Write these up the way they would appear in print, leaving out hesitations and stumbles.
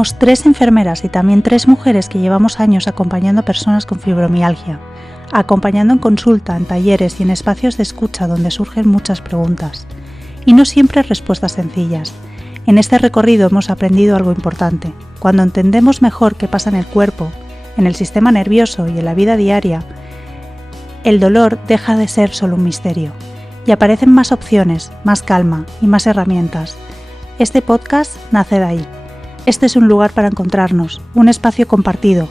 Somos 3 enfermeras y también 3 mujeres que llevamos años acompañando a personas con fibromialgia, acompañando en consulta, en talleres y en espacios de escucha donde surgen muchas preguntas. Y no siempre respuestas sencillas. En este recorrido hemos aprendido algo importante. Cuando entendemos mejor qué pasa en el cuerpo, en el sistema nervioso y en la vida diaria, el dolor deja de ser solo un misterio y aparecen más opciones, más calma y más herramientas. Este podcast nace de ahí. Este es un lugar para encontrarnos, un espacio compartido.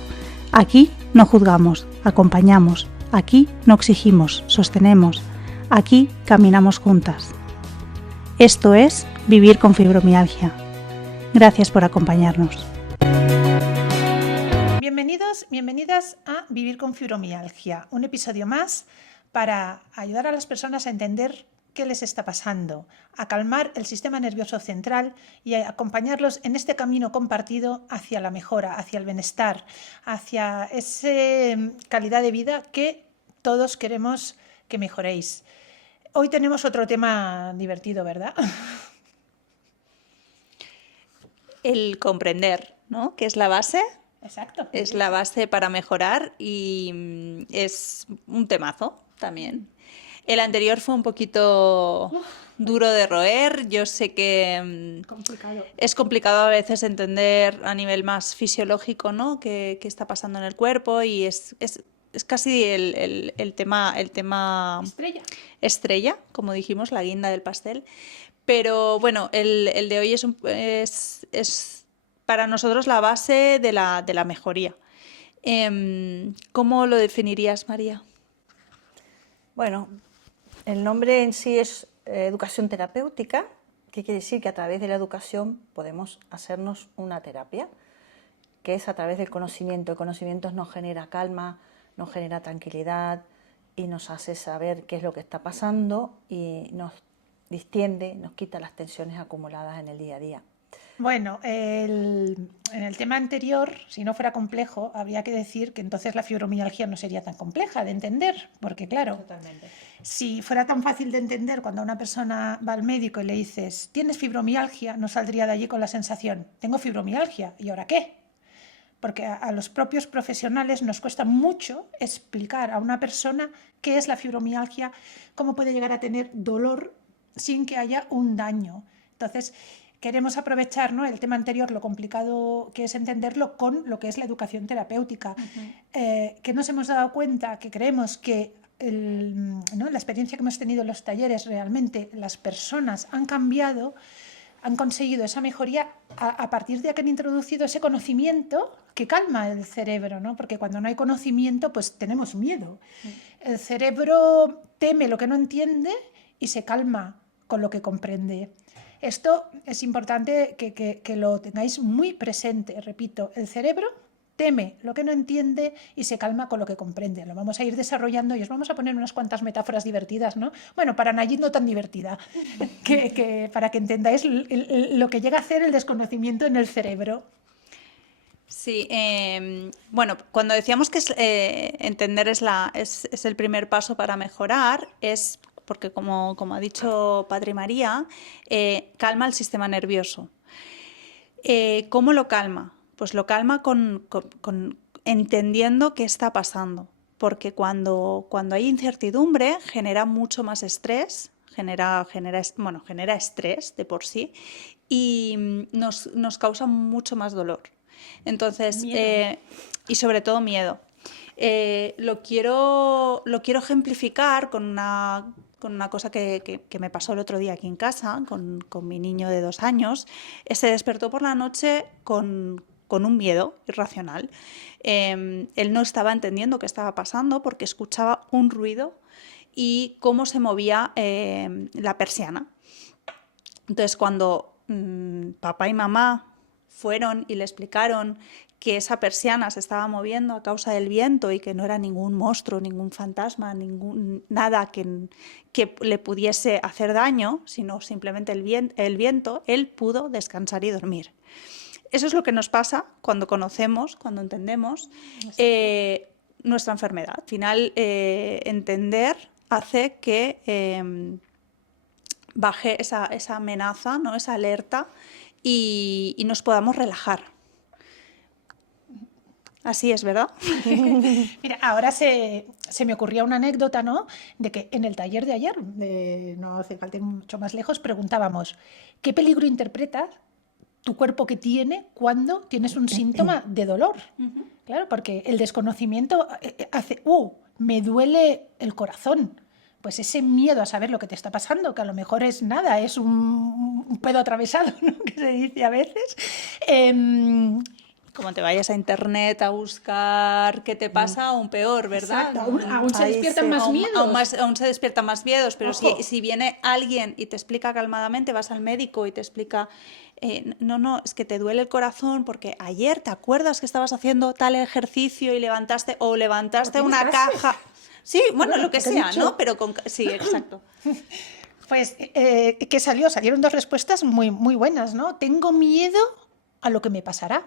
Aquí no juzgamos, acompañamos. Aquí no exigimos, sostenemos. Aquí caminamos juntas. Esto es Vivir con Fibromialgia. Gracias por acompañarnos. Bienvenidas a Vivir con Fibromialgia, un episodio más para ayudar a las personas a entender qué les está pasando, a calmar el sistema nervioso central y a acompañarlos en este camino compartido hacia la mejora, hacia el bienestar, hacia esa calidad de vida que todos queremos que mejoréis. Hoy tenemos otro tema divertido, ¿verdad? El comprender, ¿no? Que es la base. Exacto. Es la base para mejorar y es un temazo también. El anterior fue un poquito duro de roer. Yo sé que es complicado a veces entender a nivel más fisiológico, ¿no? qué está pasando en el cuerpo y es casi el tema estrella, como dijimos, la guinda del pastel. Pero bueno, el de hoy es para nosotros la base de la mejoría. ¿Cómo lo definirías, María? Bueno, el nombre en sí es educación terapéutica, que quiere decir que a través de la educación podemos hacernos una terapia, que es a través del conocimiento. El conocimiento nos genera calma, nos genera tranquilidad y nos hace saber qué es lo que está pasando y nos distiende, nos quita las tensiones acumuladas en el día a día. Bueno, en el tema anterior, si no fuera complejo, habría que decir que entonces la fibromialgia no sería tan compleja de entender, porque claro, totalmente. Si fuera tan fácil de entender cuando una persona va al médico y le dices, ¿tienes fibromialgia?, no saldría de allí con la sensación, tengo fibromialgia, ¿y ahora qué? Porque a los propios profesionales nos cuesta mucho explicar a una persona qué es la fibromialgia, cómo puede llegar a tener dolor sin que haya un daño. Entonces, queremos aprovechar, ¿no?, el tema anterior, lo complicado que es entenderlo, con lo que es la educación terapéutica. Que nos hemos dado cuenta, que creemos que la experiencia que hemos tenido en los talleres, realmente las personas han cambiado, han conseguido esa mejoría a partir de que han introducido ese conocimiento que calma el cerebro, ¿no? Porque cuando no hay conocimiento, pues tenemos miedo. El cerebro teme lo que no entiende y se calma con lo que comprende. Esto es importante que lo tengáis muy presente. Repito, el cerebro teme lo que no entiende y se calma con lo que comprende. Lo vamos a ir desarrollando y os vamos a poner unas cuantas metáforas divertidas, ¿no? Bueno, para Nayib no tan divertida, para que entendáis lo que llega a hacer el desconocimiento en el cerebro. Sí, bueno, cuando decíamos que entender es el primer paso para mejorar, es porque como ha dicho Padre María, calma el sistema nervioso. ¿Cómo lo calma? Pues lo calma con entendiendo qué está pasando, porque cuando hay incertidumbre genera mucho más estrés, genera estrés de por sí y nos causa mucho más dolor. Entonces, y sobre todo miedo. Lo quiero ejemplificar con una cosa que me pasó el otro día aquí en casa, con mi niño de 2 años. Se despertó por la noche con un miedo irracional. Él no estaba entendiendo qué estaba pasando porque escuchaba un ruido y cómo se movía la persiana. Entonces, cuando papá y mamá fueron y le explicaron que esa persiana se estaba moviendo a causa del viento y que no era ningún monstruo, ningún fantasma, nada que le pudiese hacer daño, sino simplemente el viento, él pudo descansar y dormir. Eso es lo que nos pasa cuando conocemos, cuando entendemos nuestra enfermedad. Al final, entender hace que baje esa amenaza, ¿no?, esa alerta y nos podamos relajar. Así es, ¿verdad? Mira, ahora se me ocurría una anécdota, ¿no? De que en el taller de ayer, no hace falta ir mucho más lejos, preguntábamos, ¿qué peligro interpretas tu cuerpo que tiene cuando tienes un síntoma de dolor? Claro, porque el desconocimiento hace, me duele el corazón. Pues ese miedo a saber lo que te está pasando, que a lo mejor es nada, es un pedo atravesado, ¿no? Que se dice a veces. Como te vayas a internet a buscar qué te pasa, aún peor, ¿verdad? Exacto, aún se despiertan más miedos. Aún se despiertan más miedos, pero Ojo. si viene alguien y te explica calmadamente, vas al médico y te explica, no, es que te duele el corazón porque ayer te acuerdas que estabas haciendo tal ejercicio y levantaste una caja. Sí, bueno, lo que sea, ¿no? Pero sí, exacto. Pues, ¿qué salió? Salieron dos respuestas muy, muy buenas, ¿no? Tengo miedo a lo que me pasará.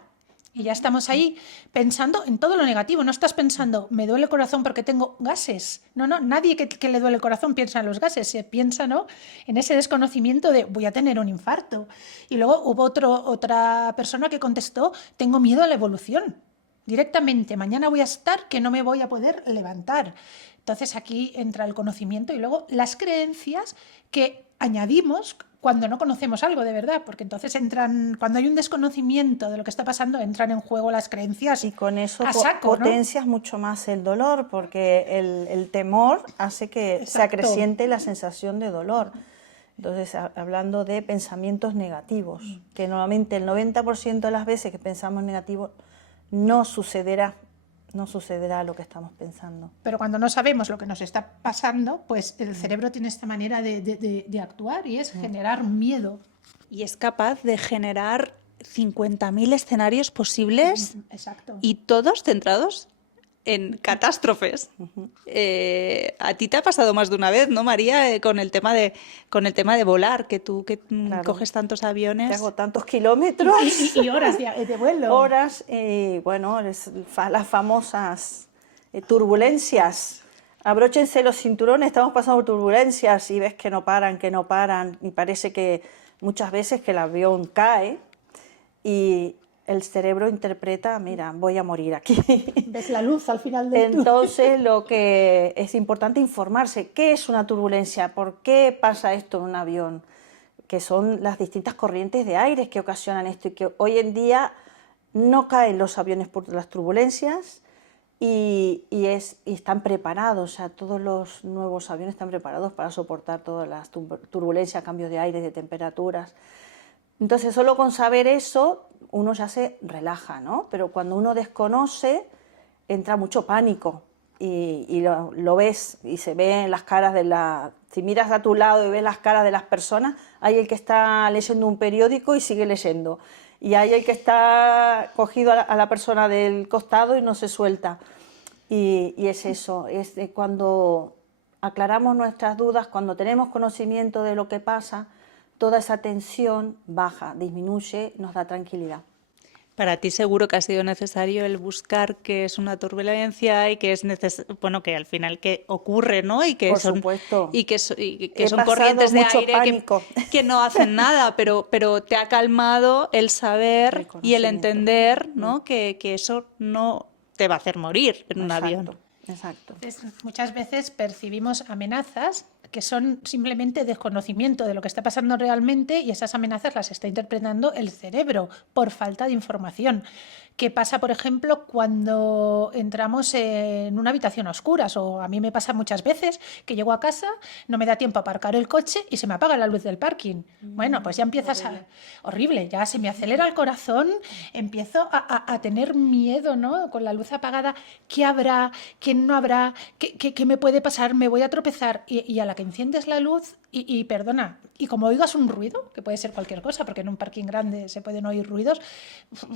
Y ya estamos ahí pensando en todo lo negativo. No estás pensando, me duele el corazón porque tengo gases. No, nadie que le duele el corazón piensa en los gases. Se piensa, ¿no?, en ese desconocimiento de voy a tener un infarto. Y luego hubo otra persona que contestó, tengo miedo a la evolución. Directamente, mañana voy a estar que no me voy a poder levantar. Entonces aquí entra el conocimiento y luego las creencias que añadimos cuando no conocemos algo de verdad, porque entonces cuando hay un desconocimiento de lo que está pasando, entran en juego las creencias. Y con eso a saco, potencias, ¿no?, mucho más el dolor, porque el temor hace que Exacto. se acreciente la sensación de dolor. Entonces, hablando de pensamientos negativos, que normalmente el 90% de las veces que pensamos negativo no sucederá lo que estamos pensando. Pero cuando no sabemos lo que nos está pasando, pues el cerebro tiene esta manera de actuar y es generar miedo. Y es capaz de generar 50.000 escenarios posibles. Exacto. Y todos centrados en catástrofes. A ti te ha pasado más de una vez, ¿no, María? Con el tema de volar, que tú Claro. coges tantos aviones. Que hago tantos kilómetros. Y horas de vuelo. Horas, bueno, las famosas turbulencias. Abróchense los cinturones, estamos pasando por turbulencias y ves que no paran, y parece que muchas veces que el avión cae y el cerebro interpreta, mira, voy a morir aquí. Ves la luz al final del túnel. Entonces, lo que es importante informarse, ¿qué es una turbulencia? ¿Por qué pasa esto en un avión? Que son las distintas corrientes de aire que ocasionan esto y que hoy en día no caen los aviones por las turbulencias y están preparados, o sea, todos los nuevos aviones están preparados para soportar todas las turbulencias, cambios de aire, de temperaturas. Entonces, solo con saber eso, uno ya se relaja, ¿no? Pero cuando uno desconoce, entra mucho pánico y lo ves y se ve en las caras si miras a tu lado y ves las caras de las personas, hay el que está leyendo un periódico y sigue leyendo. Y hay el que está cogido a la persona del costado y no se suelta. Y es eso, es cuando aclaramos nuestras dudas, cuando tenemos conocimiento de lo que pasa, toda esa tensión baja, disminuye, nos da tranquilidad. Para ti seguro que ha sido necesario el buscar qué es una turbulencia y que es que al final que ocurre, ¿no? Y que Por son supuesto. y que He son pasado corrientes de mucho aire pánico. que no hacen nada, pero te ha calmado el saber y el entender, ¿no? Que eso no te va a hacer morir en un avión. Exacto. Entonces, muchas veces percibimos amenazas que son simplemente desconocimiento de lo que está pasando realmente y esas amenazas las está interpretando el cerebro por falta de información. ¿Qué pasa, por ejemplo, cuando entramos en una habitación a oscuras? O a mí me pasa muchas veces que llego a casa, no me da tiempo a aparcar el coche y se me apaga la luz del parking. Bueno, pues ya empiezas horrible, ya se me acelera el corazón, empiezo a tener miedo, ¿no? Con la luz apagada, ¿qué habrá? ¿Qué no habrá? ¿Qué me puede pasar? ¿Me voy a tropezar? Y a la que enciendes la luz perdona, y como oigas un ruido, que puede ser cualquier cosa, porque en un parking grande se pueden oír ruidos,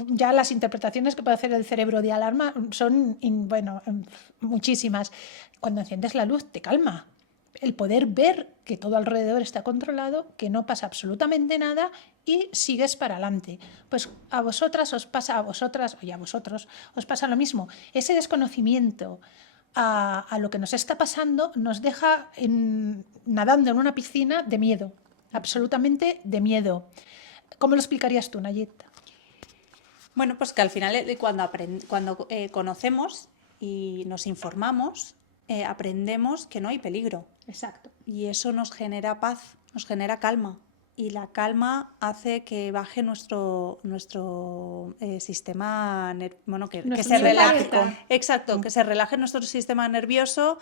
ya las interpretaciones que puede hacer el cerebro de alarma son, muchísimas. Cuando enciendes la luz te calma. El poder ver que todo alrededor está controlado, que no pasa absolutamente nada y sigues para adelante. Pues a vosotras os pasa, a vosotras y a vosotros os pasa lo mismo. Ese desconocimiento a lo que nos está pasando nos deja nadando en una piscina de miedo, absolutamente de miedo. ¿Cómo lo explicarías tú, Nayet? Bueno, pues que al final cuando conocemos y nos informamos, aprendemos que no hay peligro. Exacto. Y eso nos genera paz, nos genera calma. Y la calma hace que baje nuestro sistema que se relaje. Exacto, que se relaje nuestro sistema nervioso,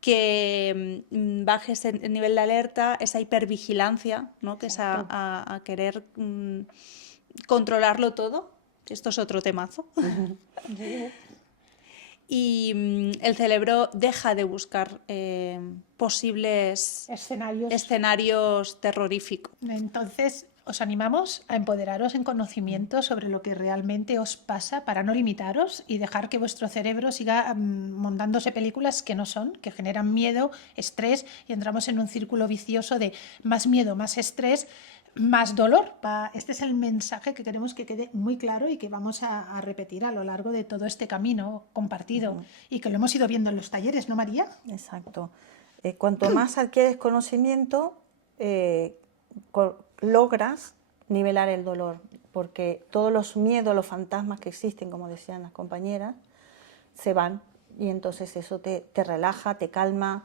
que baje ese nivel de alerta, esa hipervigilancia, ¿no? Que es a querer controlarlo todo. Esto es otro temazo. Y el cerebro deja de buscar posibles escenarios terroríficos. Entonces, os animamos a empoderaros en conocimiento sobre lo que realmente os pasa para no limitaros y dejar que vuestro cerebro siga montándose películas que no son, que generan miedo, estrés, y entramos en un círculo vicioso de más miedo, más estrés, más dolor. Este es el mensaje que queremos que quede muy claro y que vamos a repetir a lo largo de todo este camino compartido y que lo hemos ido viendo en los talleres, ¿no, María? Exacto. Cuanto más adquieres conocimiento, logras nivelar el dolor, porque todos los miedos, los fantasmas que existen, como decían las compañeras, se van, y entonces eso te relaja, te calma,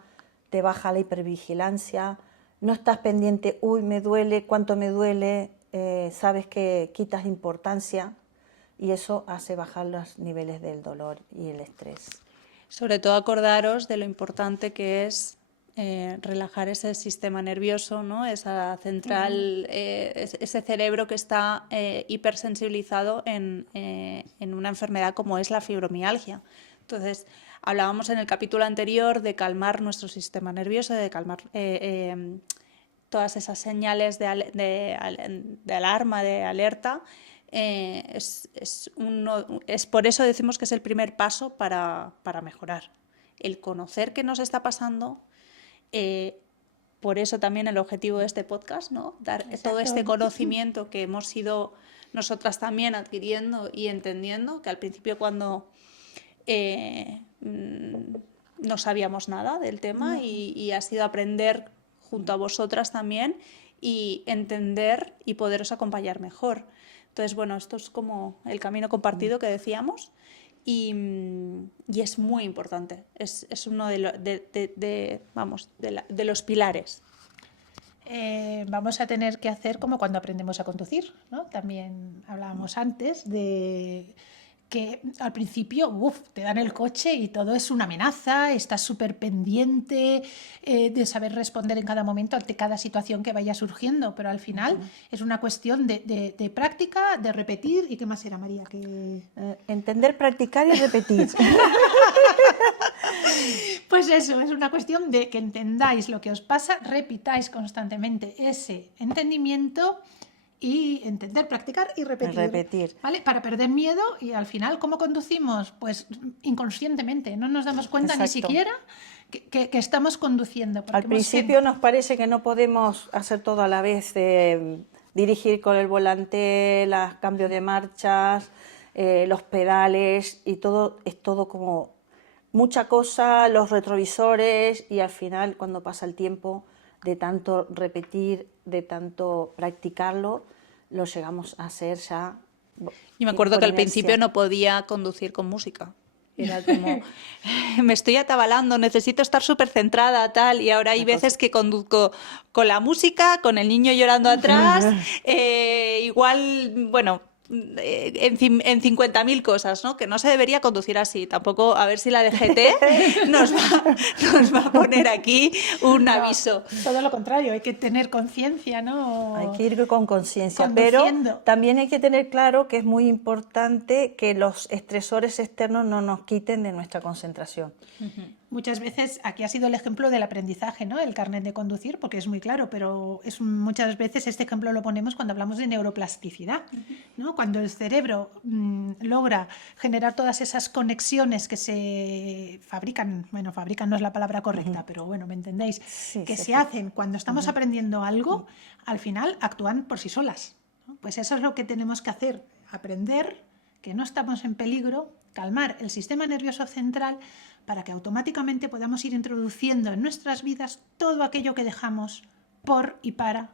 te baja la hipervigilancia. No estás pendiente, uy, me duele, cuánto me duele, sabes que quitas importancia y eso hace bajar los niveles del dolor y el estrés. Sobre todo acordaros de lo importante que es relajar ese sistema nervioso, ¿no? Esa central, ese cerebro que está hipersensibilizado en una enfermedad como es la fibromialgia. Entonces, hablábamos en el capítulo anterior de calmar nuestro sistema nervioso, de calmar todas esas señales de alarma, de alerta. Es por eso decimos que es el primer paso para mejorar. El conocer qué nos está pasando. Por eso también el objetivo de este podcast, ¿no? Dar todo este conocimiento que hemos ido nosotras también adquiriendo y entendiendo, que al principio cuando no sabíamos nada del tema y ha sido aprender junto a vosotras también y entender y poderos acompañar mejor. Entonces, bueno, esto es como el camino compartido que decíamos y es muy importante, es uno de los pilares. Vamos a tener que hacer como cuando aprendemos a conducir, ¿no? También hablábamos antes de que al principio te dan el coche y todo es una amenaza, estás súper pendiente de saber responder en cada momento ante cada situación que vaya surgiendo, pero al final es una cuestión de práctica, de repetir. ¿Y qué más era, María? Entender, practicar y repetir. Pues eso, es una cuestión de que entendáis lo que os pasa, repitáis constantemente ese entendimiento y entender, practicar y repetir. ¿Vale? Para perder miedo. Y al final, ¿cómo conducimos? Pues inconscientemente, no nos damos cuenta ni siquiera que estamos conduciendo. Al principio nos parece que no podemos hacer todo a la vez, dirigir con el volante, los cambios de marchas, los pedales, y todo es todo como mucha cosa, los retrovisores, y al final, cuando pasa el tiempo, de tanto repetir, de tanto practicarlo, lo llegamos a hacer ya. Yo me acuerdo que al principio no podía conducir con música. Era como, me estoy atabalando, necesito estar súper centrada, tal, y ahora hay veces que conduzco con la música, con el niño llorando atrás, igual, bueno, en 50.000 cosas, ¿no? Que no se debería conducir así. Tampoco, a ver si la DGT nos va a poner aquí un aviso. Todo lo contrario, hay que tener conciencia, ¿no? Hay que ir con conciencia, pero también hay que tener claro que es muy importante que los estresores externos no nos quiten de nuestra concentración. Muchas veces, aquí ha sido el ejemplo del aprendizaje, ¿no? El carnet de conducir, porque es muy claro, pero muchas veces este ejemplo lo ponemos cuando hablamos de neuroplasticidad, ¿no? Cuando el cerebro logra generar todas esas conexiones que se fabrican, bueno, fabrican no es la palabra correcta, pero bueno, ¿me entendéis? Sí, que se hacen cuando estamos aprendiendo algo, al final actúan por sí solas, ¿no? Pues eso es lo que tenemos que hacer, aprender que no estamos en peligro, calmar el sistema nervioso central para que automáticamente podamos ir introduciendo en nuestras vidas todo aquello que dejamos por y para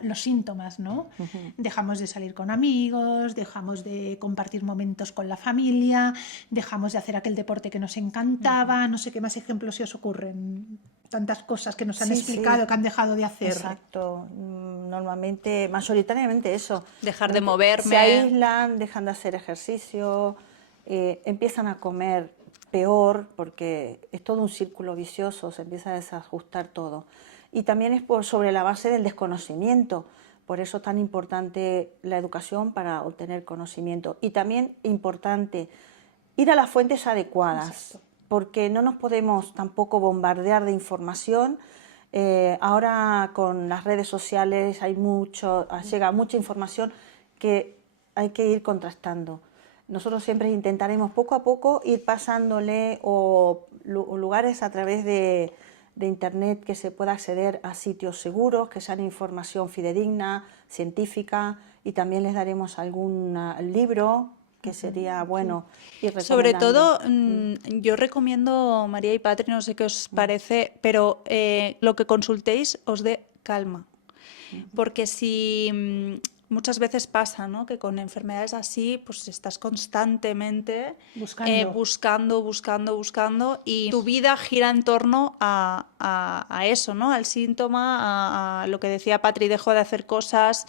los síntomas, ¿no? Dejamos de salir con amigos, dejamos de compartir momentos con la familia, dejamos de hacer aquel deporte que nos encantaba, no sé qué más ejemplos se os ocurren, tantas cosas que nos han explicado que han dejado de hacer. Exacto, normalmente, mayoritariamente eso. Dejar de moverme. Se aíslan, dejan de hacer ejercicio, empiezan a comer peor porque es todo un círculo vicioso, se empieza a desajustar todo. Y también es sobre la base del desconocimiento, por eso es tan importante la educación para obtener conocimiento. Y también importante ir a las fuentes adecuadas. Exacto. Porque no nos podemos tampoco bombardear de información. Ahora con las redes sociales llega mucha información que hay que ir contrastando. Nosotros siempre intentaremos poco a poco ir pasándole lugares a través de internet que se pueda acceder a sitios seguros, que sean información fidedigna, científica, y también les daremos algún libro que sería bueno ir Sobre recomendando. todo, yo recomiendo, María y Patri, no sé qué os parece, pero lo que consultéis os dé calma. Porque si muchas veces pasa, ¿no?, que con enfermedades así, pues estás constantemente buscando y tu vida gira en torno a eso, ¿no?, al síntoma, a lo que decía Patri, dejo de hacer cosas,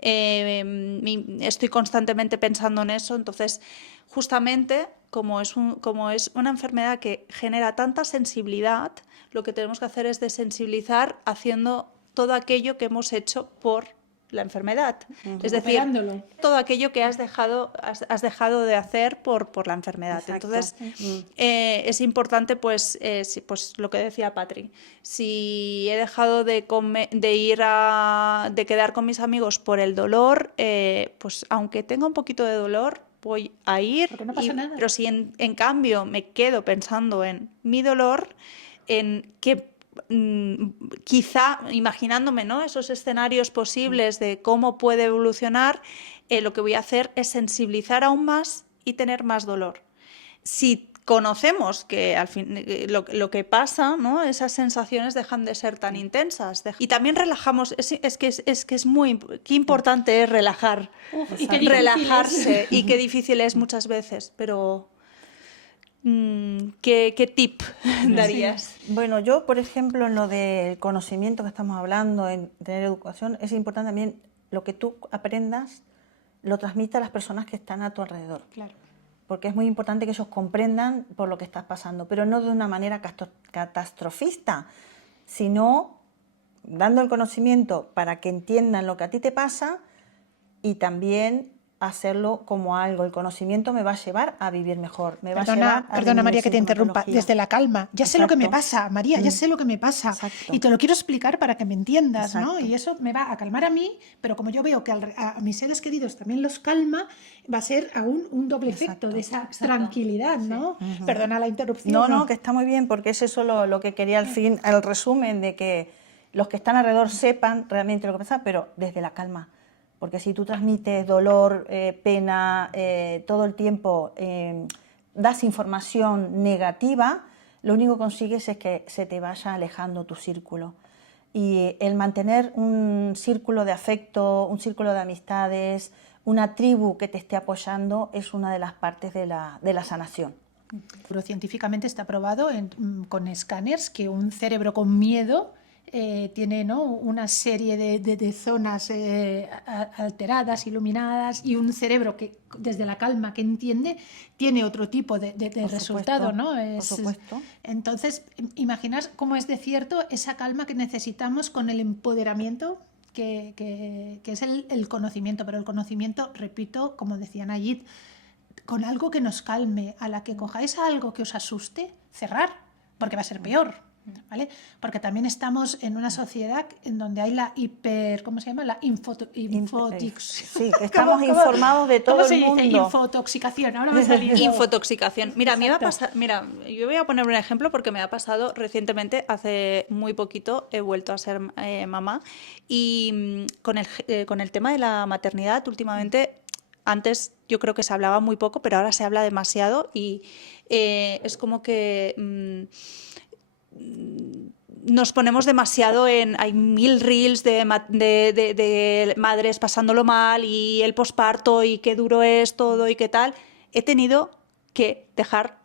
estoy constantemente pensando en eso. Entonces, justamente, como es una enfermedad que genera tanta sensibilidad, lo que tenemos que hacer es desensibilizar haciendo todo aquello que hemos hecho por la enfermedad. Es decir, todo aquello que has dejado de hacer por la enfermedad. Exacto. Entonces, es importante, pues lo que decía Patri. Si he dejado de quedar con mis amigos por el dolor, pues aunque tenga un poquito de dolor, voy a ir. Porque no pasa nada. Pero si en cambio me quedo pensando en mi dolor, en qué quizá imaginándome, ¿no?, esos escenarios posibles de cómo puede evolucionar, lo que voy a hacer es sensibilizar aún más y tener más dolor. Si conocemos que al fin lo que pasa, ¿no?, esas sensaciones dejan de ser tan intensas y también relajamos. Es que es muy qué importante es relajar. Y qué relajarse y qué difícil es muchas veces, pero ¿qué tip darías? Sí. Bueno, yo, por ejemplo, en lo del conocimiento que estamos hablando, en tener educación, es importante también lo que tú aprendas, lo transmitas a las personas que están a tu alrededor. Claro. Porque es muy importante que ellos comprendan por lo que estás pasando, pero no de una manera catastrofista, sino dando el conocimiento para que entiendan lo que a ti te pasa y también hacerlo como algo. El conocimiento me va a llevar a vivir mejor. Perdona, María, que te interrumpa. Desde la calma. Ya sé lo que me pasa, María, ya sé lo que me pasa. Exacto. Y te lo quiero explicar para que me entiendas, ¿no? Exacto. Y eso me va a calmar a mí, pero como yo veo que a mis seres queridos también los calma, va a ser aún un doble efecto de esa tranquilidad, ¿no? Sí. Perdona la interrupción. No, que está muy bien, porque es eso lo que quería al fin, el resumen de que los que están alrededor sepan realmente lo que pasa, pero desde la calma. Porque si tú transmites dolor, pena, todo el tiempo das información negativa, lo único que consigues es que se te vaya alejando tu círculo. Y el mantener un círculo de afecto, un círculo de amistades, una tribu que te esté apoyando es una de las partes de la sanación. Pero científicamente está probado con escáneres que un cerebro con miedo tiene, ¿no?, una serie de zonas alteradas, iluminadas, y un cerebro que desde la calma que entiende tiene otro tipo de resultado, ¿no? Por supuesto. Entonces, imaginas cómo es de cierto esa calma que necesitamos con el empoderamiento que es el conocimiento, pero el conocimiento, repito, como decía Nayit, con algo que nos calme. A la que cojáis algo que os asuste, cerrar, porque va a ser peor. ¿Vale? Porque también estamos en una sociedad en donde hay la ¿cómo se llama? La Sí, estamos informados de todo el mundo. ¿Cómo se dice? Infotoxicación. Ahora me ha salido. Infotoxicación. Mira, a mí me ha pasado, yo voy a poner un ejemplo porque me ha pasado recientemente, hace muy poquito he vuelto a ser mamá, y con el tema de la maternidad últimamente. Antes yo creo que se hablaba muy poco, pero ahora se habla demasiado y es como que nos ponemos demasiado hay 1000 reels de madres pasándolo mal y el posparto y qué duro es todo y qué tal. He tenido que dejar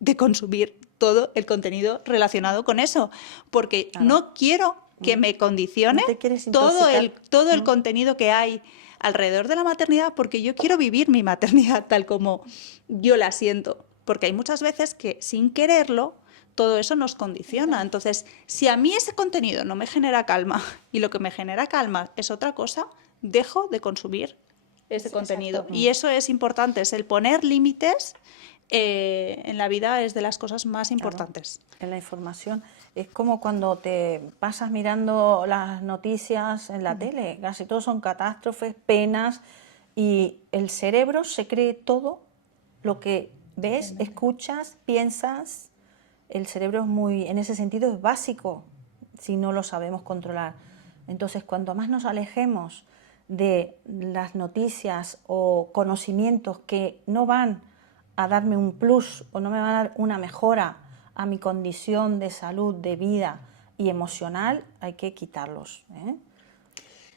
de consumir todo el contenido relacionado con eso, porque no quiero que me condicione No te quieres todo intoxicar. el contenido que hay alrededor de la maternidad, porque yo quiero vivir mi maternidad tal como yo la siento, porque hay muchas veces que sin quererlo todo eso nos condiciona. Entonces, si a mí ese contenido no me genera calma y lo que me genera calma es otra cosa, dejo de consumir ese contenido. Y eso es importante, es el poner límites. En la vida es de las cosas más importantes. En la información. Es como cuando te pasas mirando las noticias en la tele, casi todo son catástrofes, penas, y el cerebro se cree todo lo que ves, escuchas, piensas. El cerebro es muy, en ese sentido es básico si no lo sabemos controlar. Entonces, cuanto más nos alejemos de las noticias o conocimientos que no van a darme un plus o no me van a dar una mejora a mi condición de salud, de vida y emocional, hay que quitarlos, ¿eh?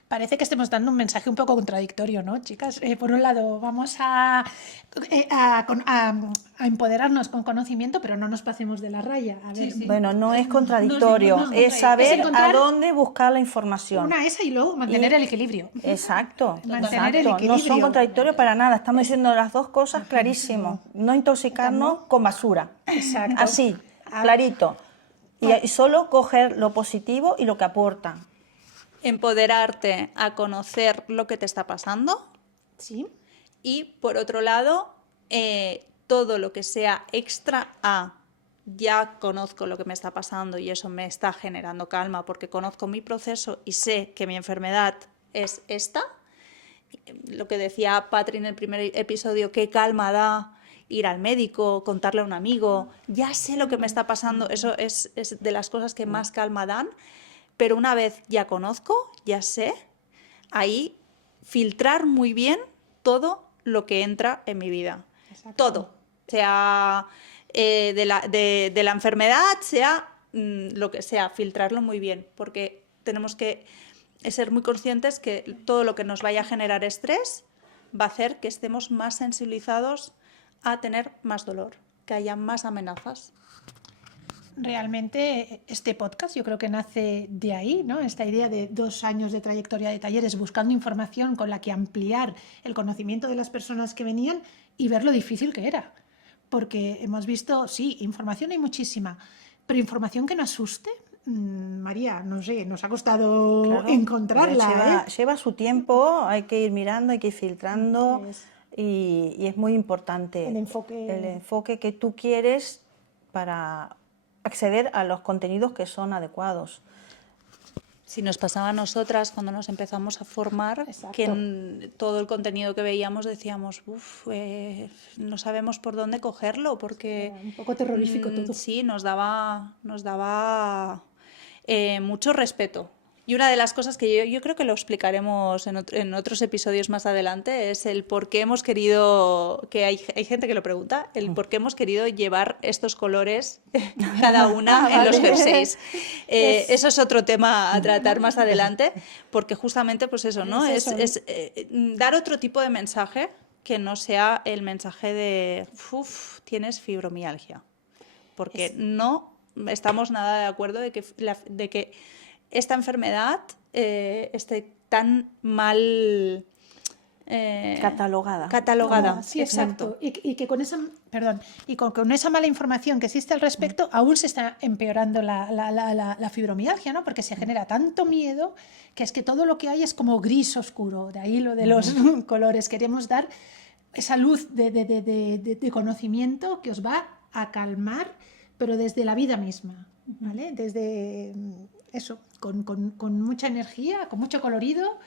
Parece que estemos dando un mensaje un poco contradictorio, ¿no, chicas? Por un lado, vamos a empoderarnos con conocimiento, pero no nos pasemos de la raya. A ver, Bueno, no es contradictorio, no, es saber es encontrar a dónde buscar la información. una esa y luego mantener el equilibrio. Exacto, Mantener el exacto. No son equilibrio. contradictorios para nada, estamos diciendo las dos cosas clarísimo. No intoxicarnos con basura. Exacto. Así, clarito. Y solo coger lo positivo y lo que aporta. Empoderarte a conocer lo que te está pasando. Sí. Y por otro lado, todo lo que sea extra a ya conozco lo que me está pasando y eso me está generando calma porque conozco mi proceso y sé que mi enfermedad es esta. Lo que decía Patri en el primer episodio, qué calma da ir al médico, contarle a un amigo, ya sé lo que me está pasando, eso es de las cosas que más calma dan, pero una vez ya conozco, ya sé, ahí filtrar muy bien todo lo que entra en mi vida. Exacto. Todo, sea de la enfermedad, sea lo que sea, filtrarlo muy bien, porque tenemos que ser muy conscientes que todo lo que nos vaya a generar estrés va a hacer que estemos más sensibilizados a tener más dolor, que haya más amenazas. Realmente este podcast yo creo que nace de ahí, ¿no? Esta idea de 2 años de trayectoria de talleres buscando información con la que ampliar el conocimiento de las personas que venían y ver lo difícil que era. Porque hemos visto, sí, información hay muchísima, pero información que no asuste, María, no sé, nos ha costado encontrarla. Lleva su tiempo, hay que ir mirando, hay que ir filtrando y es muy importante el enfoque que tú quieres para acceder a los contenidos que son adecuados. Si nos pasaba a nosotras cuando nos empezamos a formar, exacto, que en todo el contenido que veíamos decíamos, no sabemos por dónde cogerlo, porque un poco terrorífico todo. Sí, nos daba mucho respeto. Y una de las cosas que yo creo que lo explicaremos en otros episodios más adelante es el por qué hemos querido, que hay gente que lo pregunta, el por qué hemos querido llevar estos colores cada una en los jerseys. Eso es otro tema a tratar más adelante, porque justamente pues eso, ¿no? Es dar otro tipo de mensaje que no sea el mensaje de tienes fibromialgia, porque no estamos nada de acuerdo de que esta enfermedad esté tan mal catalogada. Sí, exacto. Y que con esa, con esa mala información que existe al respecto, aún se está empeorando la fibromialgia, ¿no? Porque se genera tanto miedo que es que todo lo que hay es como gris oscuro. De ahí lo de los colores. Queremos dar esa luz de conocimiento que os va a calmar, pero desde la vida misma, ¿vale? Desde eso, con mucha energía, con mucho colorido,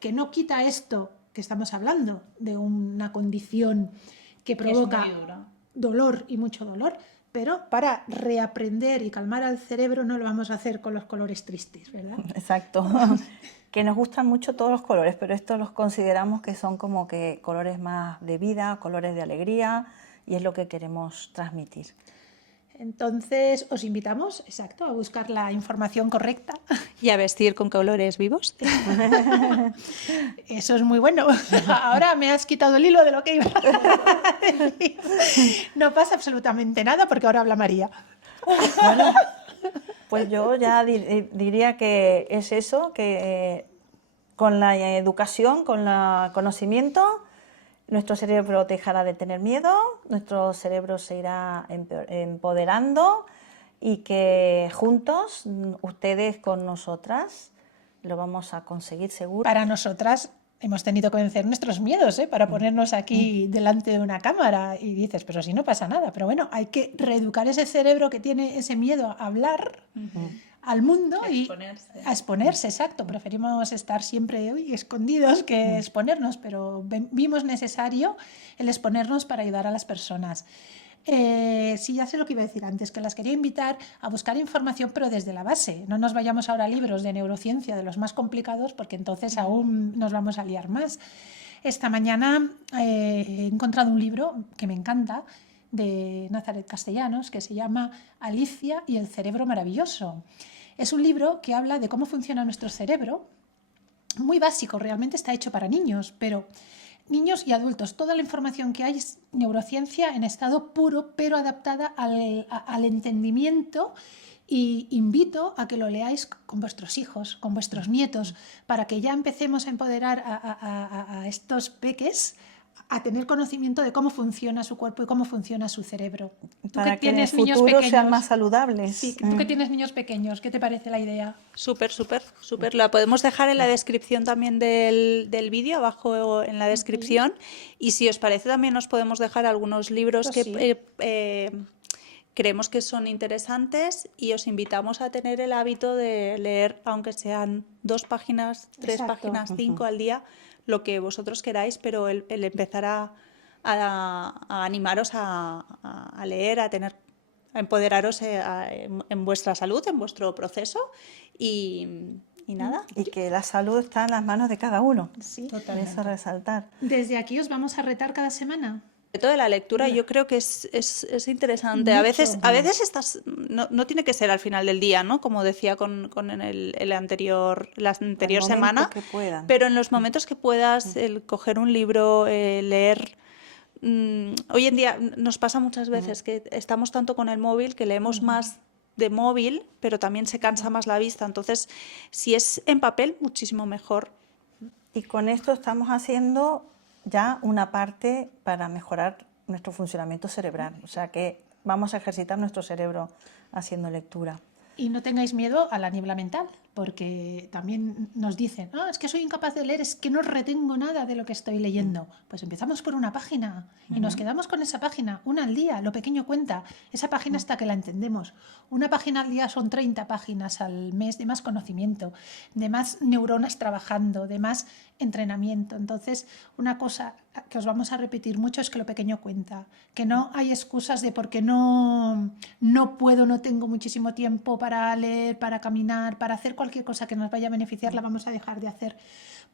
que no quita esto que estamos hablando, de una condición que provoca dolor y mucho dolor, pero para reaprender y calmar al cerebro no lo vamos a hacer con los colores tristes, ¿verdad? Exacto. Que nos gustan mucho todos los colores, pero estos los consideramos que son como que colores más de vida, colores de alegría, y es lo que queremos transmitir. Entonces, os invitamos, exacto, a buscar la información correcta. Y a vestir con colores vivos. Eso es muy bueno. Ahora me has quitado el hilo de lo que iba a decir. No pasa absolutamente nada porque ahora habla María. Bueno, pues yo ya diría que es eso, que con la educación, con el conocimiento, nuestro cerebro dejará de tener miedo, nuestro cerebro se irá empoderando y que juntos, ustedes con nosotras, lo vamos a conseguir seguro. Para nosotras hemos tenido que vencer nuestros miedos, para ponernos aquí delante de una cámara y dices, pero si no pasa nada. Pero bueno, hay que reeducar ese cerebro que tiene ese miedo a hablar al mundo y a exponerse, exacto. Preferimos estar siempre escondidos que exponernos, pero vimos necesario el exponernos para ayudar a las personas. Sí, ya sé lo que iba a decir antes, que las quería invitar a buscar información, pero desde la base. No nos vayamos ahora a libros de neurociencia, de los más complicados, porque entonces aún nos vamos a liar más. Esta mañana he encontrado un libro que me encanta, de Nazaret Castellanos, que se llama Alicia y el cerebro maravilloso. Es un libro que habla de cómo funciona nuestro cerebro, muy básico, realmente está hecho para niños, pero niños y adultos, toda la información que hay es neurociencia en estado puro, pero adaptada al entendimiento, y invito a que lo leáis con vuestros hijos, con vuestros nietos, para que ya empecemos a empoderar a estos peques a tener conocimiento de cómo funciona su cuerpo y cómo funciona su cerebro. Tú Para que que en el tienes niños futuro pequeños, sean más saludables. sí, tú que tienes niños pequeños, ¿qué te parece la idea? Súper, súper, súper. La podemos dejar en la descripción también del vídeo, abajo en la descripción. Y si os parece, también os podemos dejar algunos libros Pues que sí. creemos que son interesantes, y os invitamos a tener el hábito de leer, aunque sean 2 páginas, 3 Exacto. páginas, 5 al día, lo que vosotros queráis, pero el empezar a animaros a leer, a empoderaros en vuestra salud, en vuestro proceso, y nada. Y que la salud está en las manos de cada uno. Sí, Eso resaltar. Desde aquí os vamos a retar cada semana. Todo de la lectura yo creo que es interesante. A veces estás, no tiene que ser al final del día, ¿no? Como decía con la anterior semana, que puedan. pero en los momentos que puedas, el coger un libro, leer. Hoy en día nos pasa muchas veces que estamos tanto con el móvil que leemos más de móvil, pero también se cansa más la vista. Entonces, si es en papel, muchísimo mejor. Y con esto estamos haciendo ya una parte para mejorar nuestro funcionamiento cerebral. O sea que vamos a ejercitar nuestro cerebro haciendo lectura. Y no tengáis miedo a la niebla mental, porque también nos dicen, es que soy incapaz de leer, es que no retengo nada de lo que estoy leyendo. Pues empezamos por una página y nos quedamos con esa página, una al día, lo pequeño cuenta, esa página hasta que la entendemos. Una página al día son 30 páginas al mes de más conocimiento, de más neuronas trabajando, de más entrenamiento. Entonces, una cosa que os vamos a repetir mucho es que lo pequeño cuenta, que no hay excusas de porque no puedo, no tengo muchísimo tiempo para leer, para caminar, para hacer cualquier cosa que nos vaya a beneficiar, la vamos a dejar de hacer,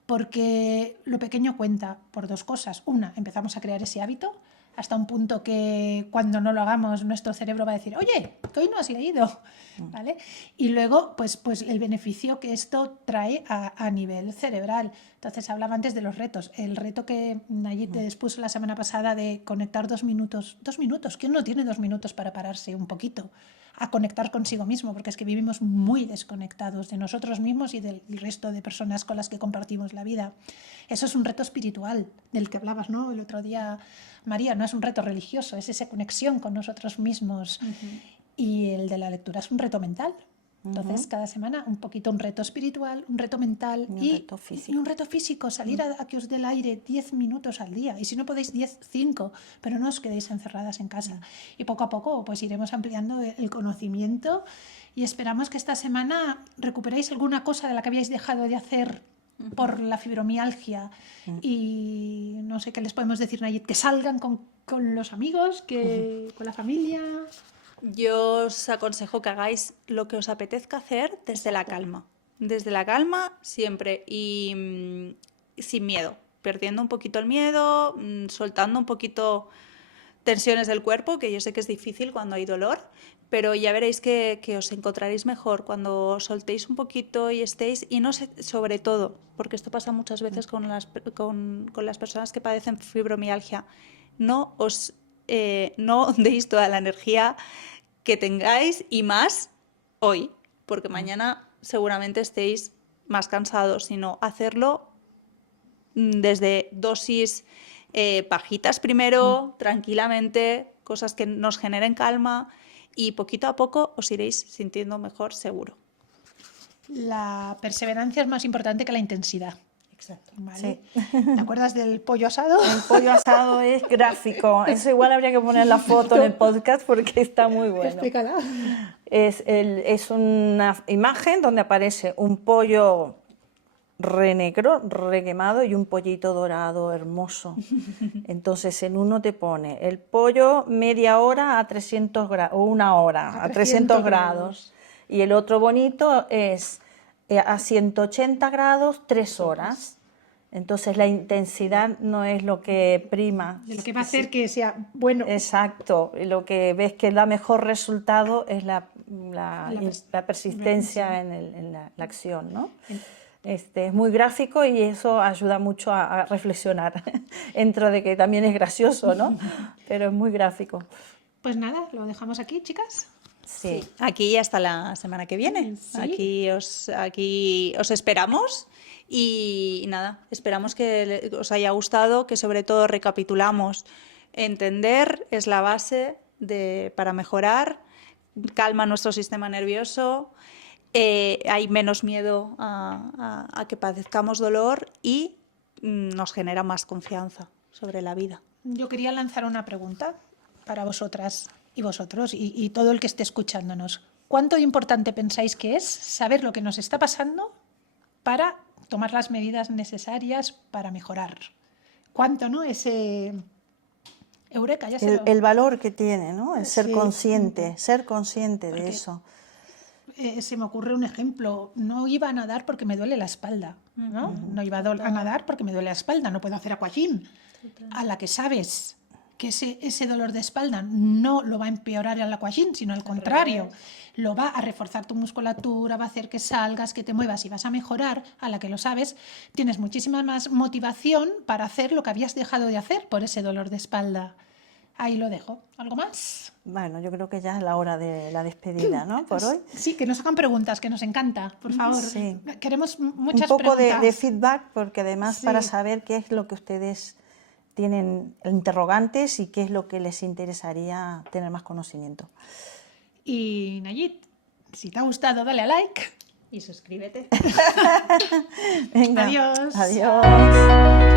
porque lo pequeño cuenta por 2 cosas. Una, empezamos a crear ese hábito hasta un punto que cuando no lo hagamos nuestro cerebro va a decir, oye, que hoy no has leído, ¿vale? Y luego, pues el beneficio que esto trae a nivel cerebral. Entonces, hablaba antes de los retos. El reto que Nayib te expuso la semana pasada de conectar 2 minutos. 2 minutos, ¿quién no tiene 2 minutos para pararse un poquito a conectar consigo mismo? Porque es que vivimos muy desconectados de nosotros mismos y del resto de personas con las que compartimos la vida. Eso es un reto espiritual del que hablabas, ¿no? El otro día, María, no es un reto religioso, es esa conexión con nosotros mismos. Y el de la lectura es un reto mental. Entonces, cada semana un poquito un reto espiritual, un reto mental y un reto físico. Salir a que os dé el aire 10 minutos al día. Y si no podéis 10, 5, pero no os quedéis encerradas en casa. Y poco a poco pues iremos ampliando el conocimiento, y esperamos que esta semana recuperéis alguna cosa de la que habíais dejado de hacer por la fibromialgia. Y no sé qué les podemos decir, Nayib, que salgan con los amigos, con la familia. Yo os aconsejo que hagáis lo que os apetezca hacer desde la calma. Desde la calma siempre, y sin miedo, perdiendo un poquito el miedo, soltando un poquito tensiones del cuerpo, que yo sé que es difícil cuando hay dolor, pero ya veréis que os encontraréis mejor cuando soltéis un poquito y estéis, y no sé, sobre todo, porque esto pasa muchas veces con las personas que padecen fibromialgia, no deis toda la energía que tengáis y más hoy, porque mañana seguramente estéis más cansados, sino hacerlo desde dosis bajitas primero, tranquilamente, cosas que nos generen calma, y poquito a poco os iréis sintiendo mejor, seguro. La perseverancia es más importante que la intensidad. Exacto. ¿Vale? Sí. ¿Te acuerdas del pollo asado? El pollo asado es gráfico. Eso igual habría que poner la foto en el podcast porque está muy bueno. Explícala. Es una imagen donde aparece un pollo negro, quemado, y un pollito dorado hermoso. Entonces en uno te pone el pollo media hora a 300 grados, o una hora a 300 grados. Y el otro bonito es a 180 grados 3 horas. Entonces la intensidad no es lo que prima. De lo que va a hacer que sea bueno. Exacto. Y lo que ves que da mejor resultado es la persistencia en la acción, ¿no? Es muy gráfico y eso ayuda mucho a reflexionar, dentro de que también es gracioso, ¿no? Pero es muy gráfico. Pues nada, lo dejamos aquí, chicas. Sí. Aquí hasta la semana que viene. Sí. Aquí os esperamos y nada, esperamos que os haya gustado, que sobre todo recapitulamos. Entender es la base para mejorar, calma nuestro sistema nervioso, hay menos miedo a que padezcamos dolor y nos genera más confianza sobre la vida. Yo quería lanzar una pregunta para vosotras y vosotros y todo el que esté escuchándonos. ¿Cuánto importante pensáis que es saber lo que nos está pasando para tomar las medidas necesarias para mejorar? ¿Cuánto, no? Ese eureka, ya se El valor que tiene, ¿no? El ser Sí. consciente de Porque eso. se me ocurre un ejemplo. No iba a nadar porque me duele la espalda, ¿no? No iba a nadar porque me duele la espalda, no puedo hacer aquagym. A la que sabes que ese dolor de espalda no lo va a empeorar el aquagym, sino al contrario, lo va a reforzar tu musculatura, va a hacer que salgas, que te muevas y vas a mejorar, a la que lo sabes, tienes muchísima más motivación para hacer lo que habías dejado de hacer por ese dolor de espalda. Ahí lo dejo. ¿Algo más? Bueno, yo creo que ya es la hora de la despedida, ¿no? Por hoy. Sí, que nos hagan preguntas, que nos encanta, por favor. Sí. Queremos muchas Un poco preguntas. de feedback, porque además Sí. para saber qué es lo que ustedes tienen interrogantes y qué es lo que les interesaría tener más conocimiento. Y Nayit, si te ha gustado, dale a like. Y suscríbete. Venga, Adiós. Adiós.